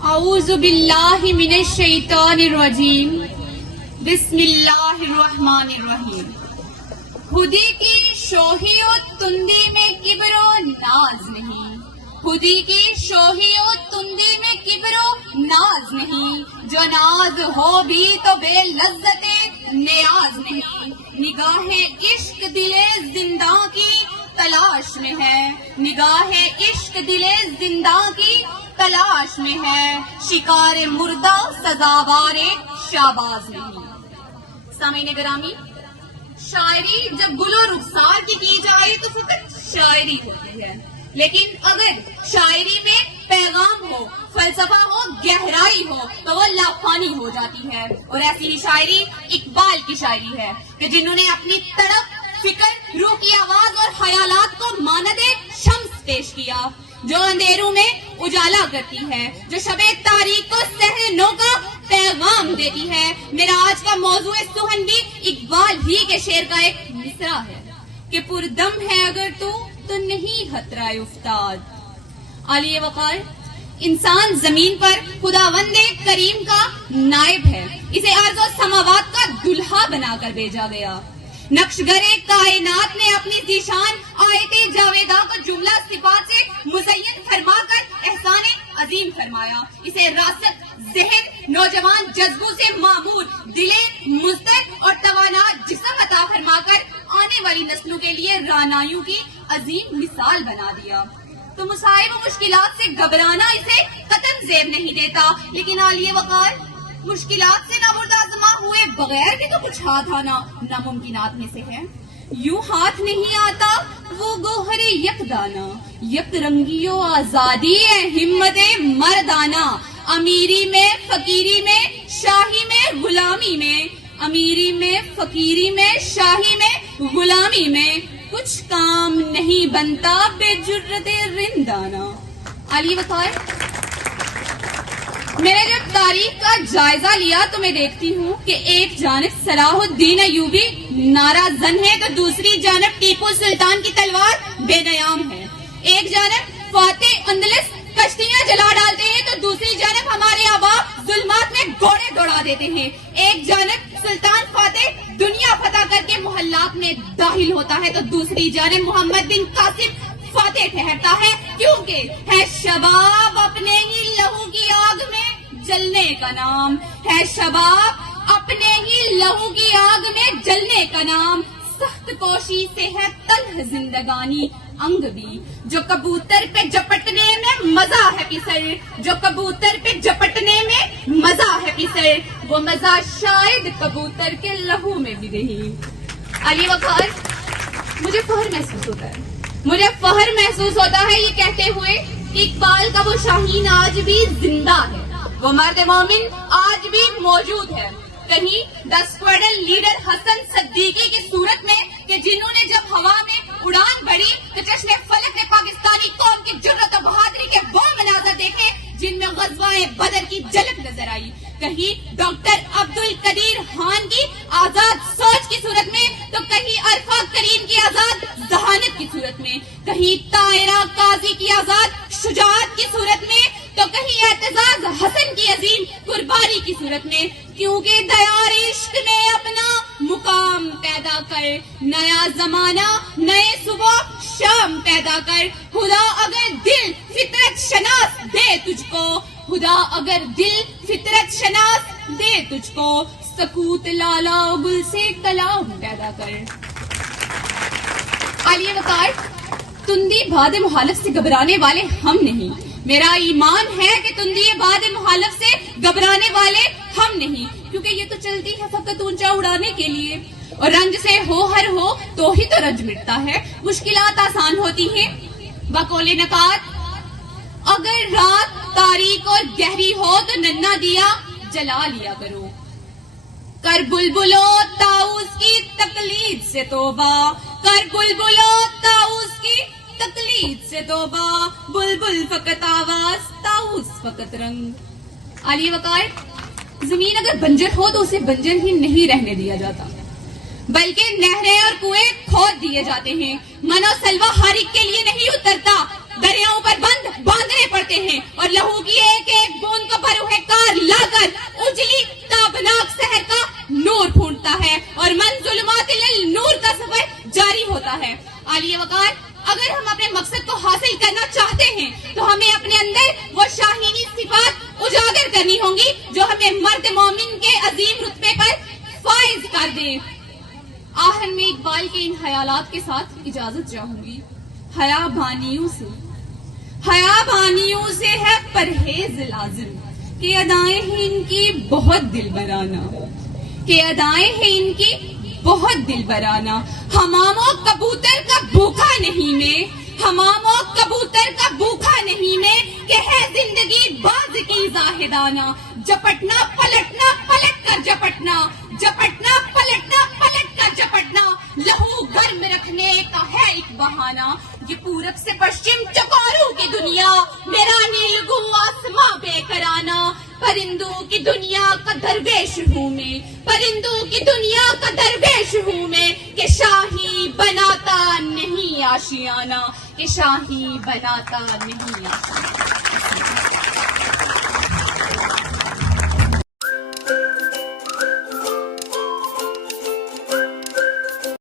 اعوذ باللہ من الشیطان الرجیم بسم اللہ الرحمن الرحیم. خودی کی شوہی و تندی میں کبر و ناز نہیں، خودی کی شوہی و تندی میں کبر و ناز نہیں، جو ناز ہو بھی تو بے لذت نیاز نہیں. نگاہ عشق دل زندہ کی تلاش میں ہے، نگاہ عشق دل زندہ کی تلاش میں ہے، شکار مردہ سزاوار شاباز نہیں. سامعین گرامی، شاعری جب گل و رخسار کی جائے تو فقط شاعری ہوتی ہے، لیکن اگر شاعری میں پیغام ہو، فلسفہ ہو، گہرائی ہو تو وہ لافانی ہو جاتی ہے. اور ایسی ہی شاعری اقبال کی شاعری ہے کہ جنہوں نے اپنی تڑپ، فکر، روح کی آواز اور خیالات کو مانند شمس پیش کیا، جو اندھیروں میں اجالا کرتی ہے، جو شب تاریک کو سحر نو کا پیغام دیتی ہے. میرا آج کا موضوع سخن بھی اقبال ہی کے شعر کا ایک مصرع ہے کہ پردم ہے اگر تو نہیں خطرہ افتاد. عالیہ وقار، انسان زمین پر خداوند کریم کا نائب ہے، اسے ارض و سماوات کا دلہا بنا کر بھیجا گیا. نقش گرے کائنات نے اپنی ذیشان آیت جاویدہ کو جملہ صفات سے مزین فرما کر احسان عظیم فرمایا. اسے راسخ ذہن، نوجوان جذبوں سے معمور دل مستق اور توانا جسم عطا فرما کر آنے والی نسلوں کے لیے رانائیوں کی عظیم مثال بنا دیا. تو مصائب و مشکلات سے گھبرانا اسے قطعاً زیب نہیں دیتا، لیکن عالیہ وقار، مشکلات سے نہ مردازمہ ہوئے بغیر بھی تو کچھ ہاتھ آنا ناممکنات میں سے ہے. یوں ہاتھ نہیں آتا وہ گوہر یک دانا، یک رنگی و آزادی ہے ہمت مردانہ. امیری میں، فقیری میں، شاہی میں، غلامی میں، امیری میں، فقیری میں، شاہی میں، غلامی میں، کچھ کام نہیں بنتا بے جرت رندانہ. علی وقار، میں نے جب تاریخ کا جائزہ لیا تو میں دیکھتی ہوں کہ ایک جانب صلاح الدین ایوبی نعرہ زن ہے تو دوسری جانب ٹیپو سلطان کی تلوار بے نیام ہے. ایک جانب فاتح اندلس کشتیاں جلا ڈالتے ہیں تو دوسری جانب ہمارے آبا ظلمات میں گھوڑے دوڑا دیتے ہیں. ایک جانب سلطان فاتح دنیا فتح کر کے محلات میں داخل ہوتا ہے تو دوسری جانب محمد بن قاسم فاتح ٹھہرتا ہے، کیونکہ ہے شباب اپنے ہی لہو کی آگ میں جلنے کا نام، ہے شباب اپنے ہی لہو کی آگ میں جلنے کا نام. سخت کوشی سے ہے تلخ زندگانی انگ بھی، جو کبوتر پہ جپٹنے میں مزہ ہے پسر، جو کبوتر پہ جپٹنے میں مزہ ہے پسر، وہ مزہ شاید کبوتر کے لہو میں بھی نہیں. علی وقار، مجھے فخر محسوس ہوتا ہے، مجھے فخر محسوس ہوتا ہے یہ کہتے ہوئے کہ اقبال کا وہ شاہین آج بھی زندہ ہے، وہ مرد مومن آج بھی موجود ہے. کہیں 10 اسکواڈرن لیڈر حسن صدیقی کی صورت میں کہ جنہوں نے جب ہوا میں اڑان بڑھی تو چشم فلک نے پاکستانی قوم کی جرت و بہادری کے وہ مناظر دیکھے جن میں غزوہ بدر کی جھلک نظر آئی. کہیں ڈاکٹر عبد القدیر خان کی آزاد سوچ کی صورت میں تو کہیں عرفہ کریم کی آزاد ذہانت کی صورت میں، کہیں طاہرہ قاضی کی آزاد شجاعت کی صورت میں تو کہیں اعتزاز حسن کی عظیم قربانی کی صورت میں. کیونکہ دیار عشق نے اپنا مقام پیدا کر، نیا زمانہ، نئے صبح شام پیدا کر. خدا اگر دل فطرت شناس دے تجھ کو، خدا اگر دل فطرت شناس دے تجھ کو، سکوت لالا گل سے کلام پیدا کر. عالیہ وقار، تندی باد مخالف سے گھبرانے والے ہم نہیں. میرا ایمان ہے کہ تندی باد مخالف سے گھبرانے والے ہم نہیں، کیونکہ یہ تو چلتی ہے فقط اونچا اڑانے کے لیے، اور رنج سے ہو ہر ہو تو ہی تو رنج مٹتا ہے، مشکلات آسان ہوتی ہیں. بقول نکات، اگر رات تاریک اور گہری ہو تو ننا دیا جلا لیا کرو. کر بلبلو طاؤس کی تقلید سے توبہ، کر بلبلو طاؤس کی تقلید سے توبہ، بلبل فقط آواز، طاؤس فقط رنگ. علی وقار، زمین اگر بنجر ہو تو اسے بنجر ہی نہیں رہنے دیا جاتا، بلکہ نہریں اور کنویں کھود دیے جاتے ہیں. منو سلوا ہارک کے لیے نہیں اترتا، دریاؤں پر بند باندھنے پڑتے ہیں اور لہو کی ایک ایک بوند کو کرنی ہوں گی جو ہمیں مرد مومن کے عظیم رتبے پر فائز کر دیں۔ آخر میں اقبال کے ان خیالات کے ساتھ اجازت چاہوں گی۔ حیا بانیوں سے ہے پرہیز لازم، کہ ادائیں ہیں ان کی بہت دل برانہ، حمام و کبوتر کا بھوکا نہیں میں کہ ہے زندگی باز کی زاہدانہ، جپٹنا پلٹنا پلٹ کر جپٹنا، لہو گرم رکھنے کا ہے ایک بہانہ، یہ پورب سے پشچم چکوروں کی دنیا، میرا نیلگو آسماں بے کرانہ، پرندوں کی دنیا کا درویش ہوں میں، کہ شاہی بناتا نہیں آشیانہ،